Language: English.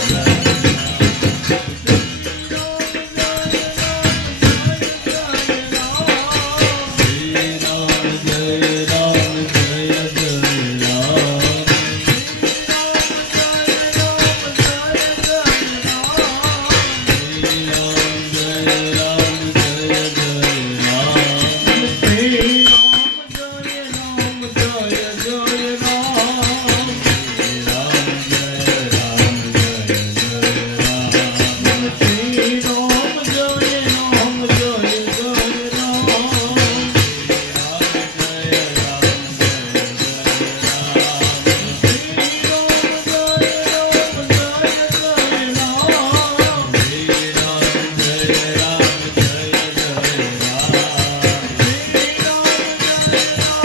Thank Yeah.